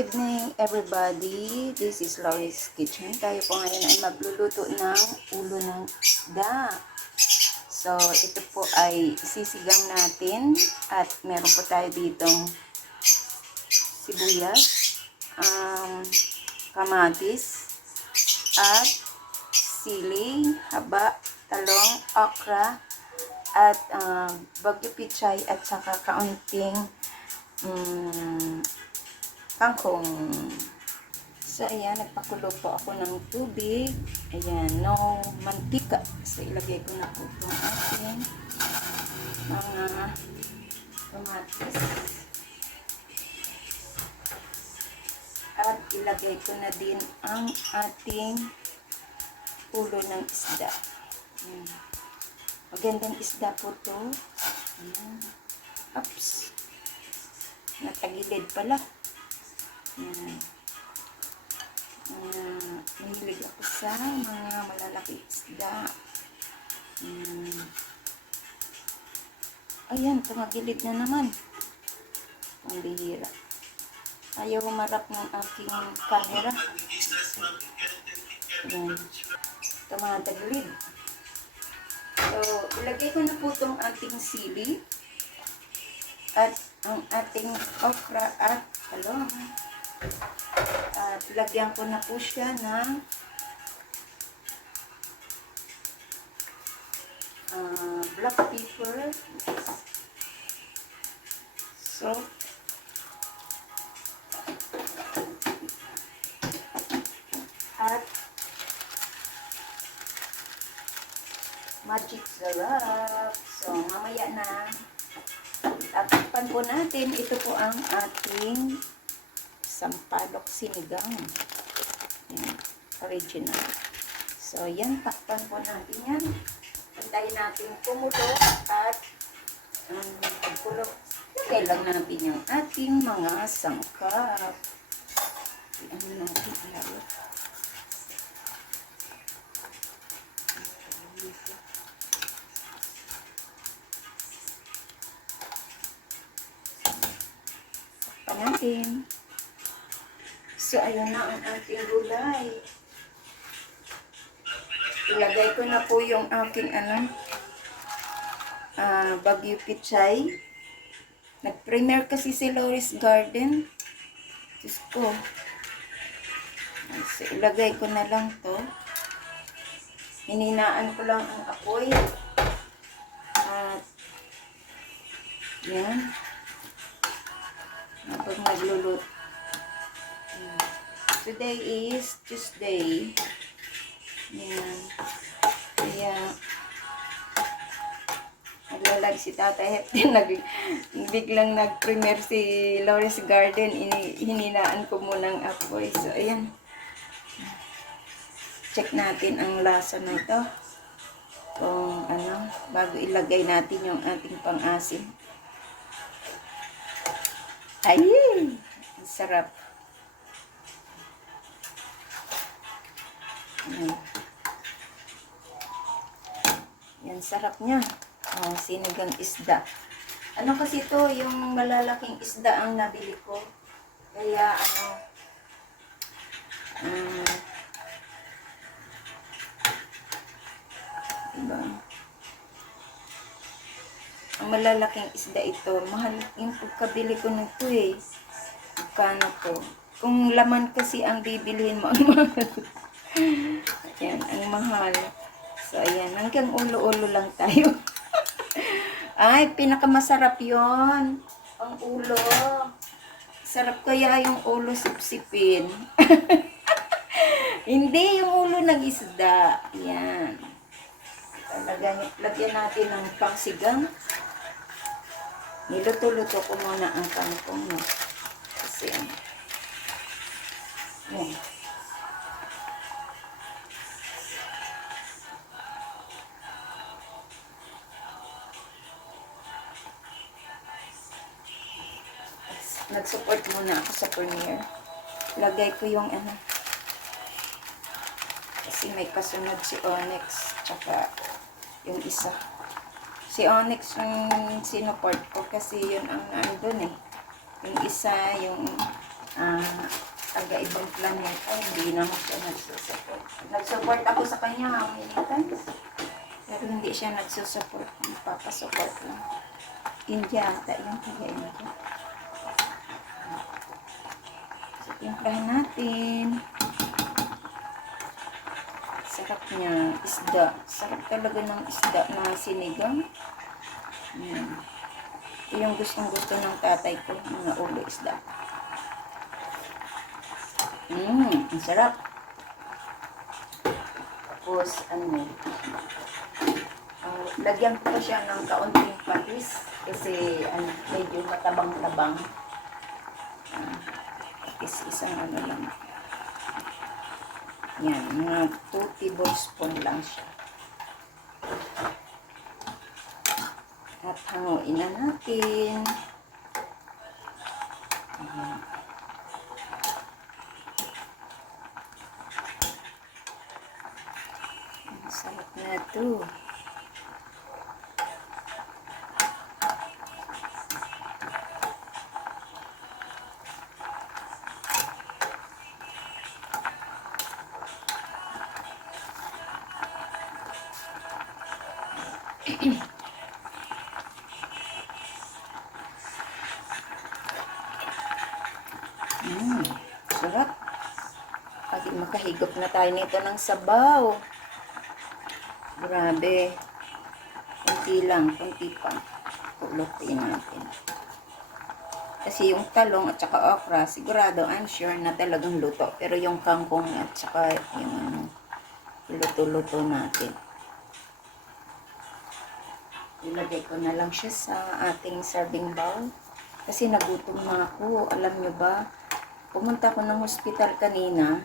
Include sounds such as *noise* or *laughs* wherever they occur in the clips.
evening everybody. This is Loris Kitchen. Tayo po ngayon ay magluluto ng ulo ng isda. So, ito po ay sisigang natin at meron po tayo ditong sibuyas, um, kamatis, at sili, haba, talong, okra, at um, bagyo pichay at saka kaunting um, kangkong. So, ayan, nagpakulo po ako ng tubig. Ayan, no mantika. So, ilagay ko na po itong ating mga kamatis. At ilagay ko na din ang ating ulo ng isda. Ayan. Magandang isda po to. Ayan. Ups. Natagilid pala. Ayan. Uh, mahilig ako sa mga malalaki isda. Ayan. Ayan, tumagilid na naman. Ang bihira. Ayaw humarap ng aking camera. Ayan. Tumatagilid. So, ilagay ko na po itong ating sili at ang ating okra at talong. At lagyan ko na po siya ng ah, black pepper, salt, at magic sarap. So, mamaya na. Tatakpan po natin. Ito po ang ating sampalok sinigang. Yan, original. So, yan. Takpan po natin yan. Antayin natin kumulo at um, pagkulo. Lagay lang natin yung ating mga sangkap. Ano natin ilalo. pa natin. So, ayan na ang ating gulay. Ilagay ko na po yung aking ano, ah bagyo pichay. Nag-premiere kasi si Loris Garden. Diyos ko. So, ilagay ko na lang to. Hininaan ko lang ang apoy. At, yan habang nagluluto. Today is Tuesday. Yan. Kaya, naglalag si Tata Heftin. *laughs* Nag, biglang nag-premiere si Lawrence Garden. Ini, hininaan ko munang apoy. So, ayan. Check natin ang lasa na ito. Kung ano, bago ilagay natin yung ating pang-asim. Ay, sarap. Ayan. Yan, sarap niya. Oh, sinigang isda. Ano kasi to yung malalaking isda ang nabili ko. Kaya, ano, um, diba? Ang malalaking isda ito, mahal yung pagkabili ko nito eh. Magkano to? Kung laman kasi ang bibilihin mo, ang mahal. Ayan, ang mahal. So, ayan, hanggang ulo-ulo lang tayo. *laughs* Ay, pinakamasarap yon Ang ulo. Sarap kaya yung ulo sipsipin. *laughs* Hindi, yung ulo ng isda. Yan. Lagyan, lagyan natin ng pangsigang. Niluto-luto ko muna ang kangkong mo. Kasi, ano. Yan. Nag-support muna ako sa premiere. Lagay ko yung ano. Kasi may kasunod si Onyx. Tsaka yung isa. Si Onyx yung sinuport ko kasi yun ang nandun eh. Yung isa, yung ah, taga-ibang planeta, hindi naman siya nagsusupport. Nag-support ako sa kanya many times? Pero hindi siya nagsusupport. Nagpapasupport lang. India ata yung taga-India. Timplahin natin. Sarap niya. Isda. Sarap talaga ng isda na sinigang. Yan. Ito yung gustong gusto ng tatay ko. Mga ulo isda. Mmm, ang sarap. Tapos, ano, uh, lagyan ko siya ng kaunting patis kasi ano, medyo matabang-tabang. Patis isang ano lang. Yan, mga 2 tablespoon lang siya. At hanguin na natin. Ayan. Ang Sarap na ito. Mmm, sarap. Pag makahigop na tayo nito ng sabaw. Grabe. Kunti lang, kunti pa. Pulutin natin. Kasi yung talong at saka okra, sigurado, I'm sure na talagang luto. Pero yung kangkong at saka yung luto-luto natin. Ilagay ko na lang siya sa ating serving bowl. Kasi nagutom na ako. Alam nyo ba? Pumunta ako ng hospital kanina.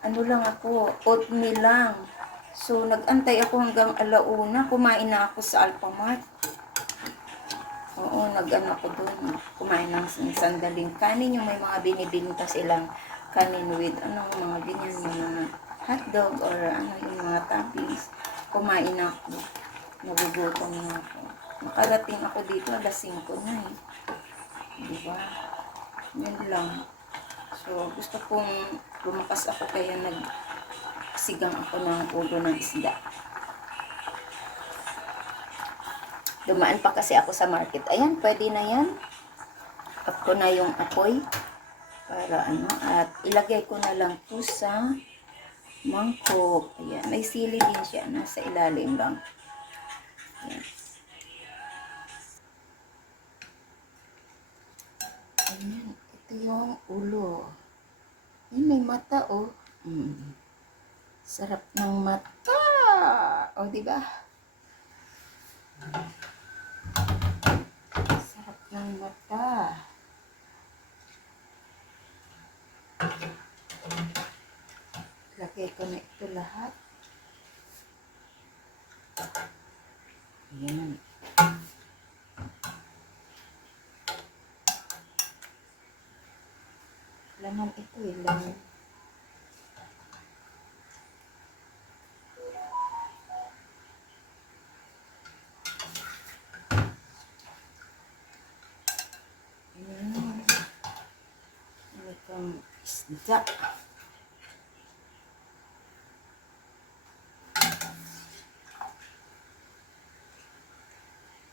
Ano lang ako, oatmeal lang. So, nag-antay ako hanggang alauna. Kumain na ako sa Alphamart. Oo, nag-ano ako doon. Kumain ng san- sandaling kanin. Yung may mga binibinta silang kanin with ano, mga ganyan, mga hotdog or ano, yung mga toppings. Kumain na ako. Nagugutom na ako. Nakarating ako dito, alas 5 na eh. Di ba? Yun lang. So, gusto kong lumakas ako kaya nagsigang ako ng ulo ng isda. Dumaan pa kasi ako sa market. Ayan, pwede na yan. Up na yung apoy. Para ano. At ilagay ko na lang po sa mangkok. Ayan, may sili din siya. Nasa ilalim lang. Ayan. Ito yung ulo. Ayan, may mata, oh. Mm. Sarap ng mata. O, di ba? Sarap ng mata. Lagay ko na ito lahat. Ayan. Laman ito eh, laman. Ayan. Ano kang isda.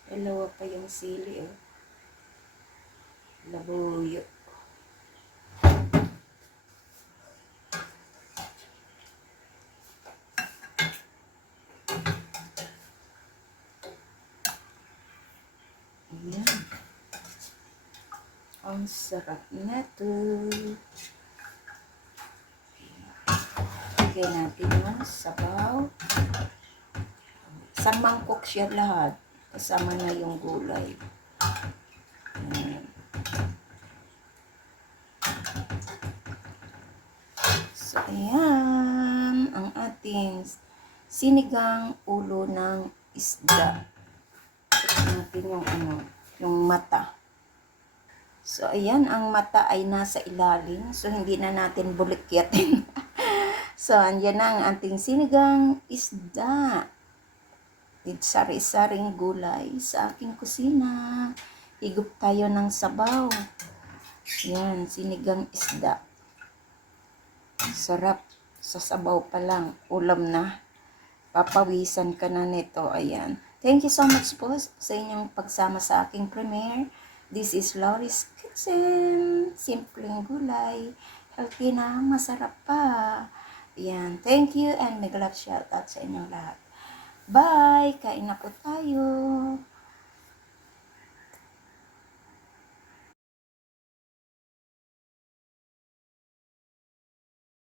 Dalawa pa yung sili oh. Labuyo. Ayan. Ang sarap na to. Lagay natin yung sabaw. Isang mangkok siya lahat. Kasama na yung gulay. So, ayan ang ating sinigang ulo ng isda. Natin yung ano, yung mata. So, ayan, ang mata ay nasa ilalim. So, hindi na natin bulikyatin. *laughs* so, andyan na ang ating sinigang isda. With sari-saring gulay sa aking kusina. Higup tayo ng sabaw. Yan, sinigang isda. Sarap. Sa sabaw pa lang. Ulam na. Papawisan ka na nito. Ayan. Thank you so much po sa inyong pagsama sa aking premiere. This is Loris Kitchen. Simpleng gulay. Healthy na. Masarap pa. Ayan. Thank you and mega love shout out sa inyong lahat. Bye! Kain na po tayo.